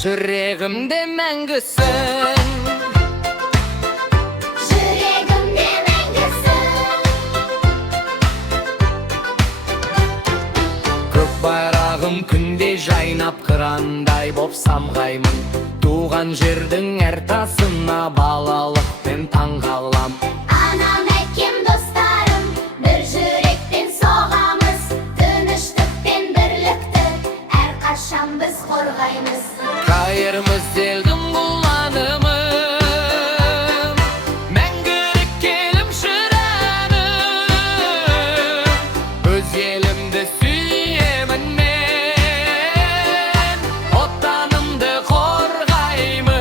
Жүрегімде мәңгісің, жүрегімде мәңгісің. көк байрағым күнде жайнап қырандай боп самғаймын. Туған жердің әр тасына балалықпен таңғалам. Анам әкем достарым, бір жүректен соғамыз. Тыныштық пен бірлікті әрқашан біз қорғаймыз. Қайырмыз елдің ұланымын, мәңгілік елімшір әнім. Өз елімді сүйемін мен, отанымды қорғаймын.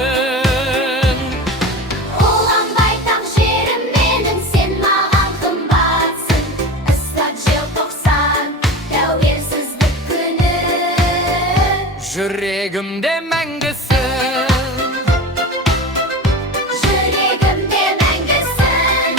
Ұлан байтақ жерім менің, сен маған қымбатсың. Ыстық желтоқсан, тәуелсіздік күні. Жүрегімде мәңгісің, жүрегімде мәңгісің.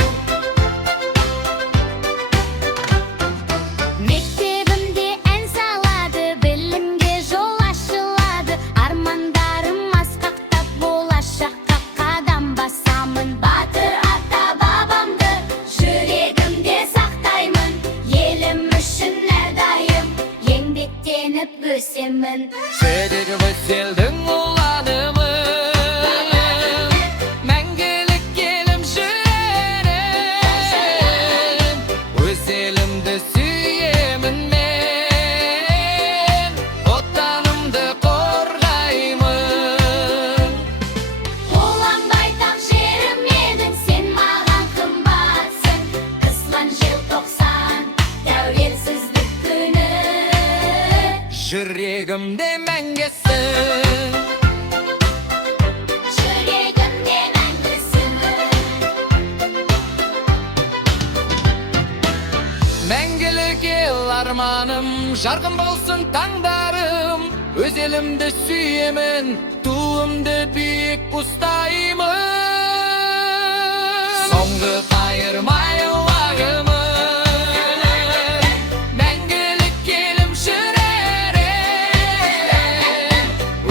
Мектебімде ән салады, білімге жол ашылады. Армандарым асқақтап, болашаққа қадам басамын. Батыр ата бабамды жүрегімде сақтаймын. Елім үшін әрдайым еңбектеніп өсемін. жүрегіміз елдің ұланымын, мәңгілік елімшір әнім. Өз елімді сүйемін мен, отанымды қорғаймын. Ұлан байтақ жерім менің, сен маған қымбатсың. Ислам желтоқсан, тәуелсіздік күні. Жүрегімде мәңгісің, жүрегімде мәңгісің. мәңгілік ел арманым, жарқын болсын таңдарым. Өз елімді сүйемін, туымды биік ұстаймын. Соңғы қайырмай уағымын, мәңгілік елімшір әнім.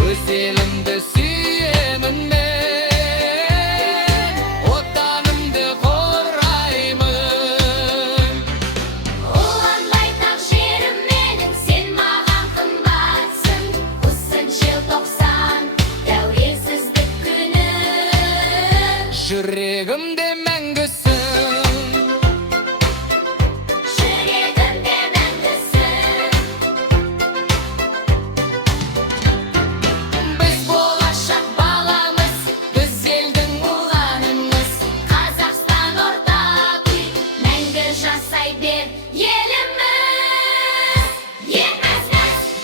Өз елімді сүйемін мен, отанымды қорғаймын. Ұлан байтақ жерім менің, сен маған қымбатсың. Ұсын желтоқсан, тәуелсіздік күні. Жүрегімде мәңгісің, жүрегімде мәңгісің. біз Болашақ баламыз, біз елдің ұланымыз. Қазақстан ортақ үй, мәңгі жасай бер елім.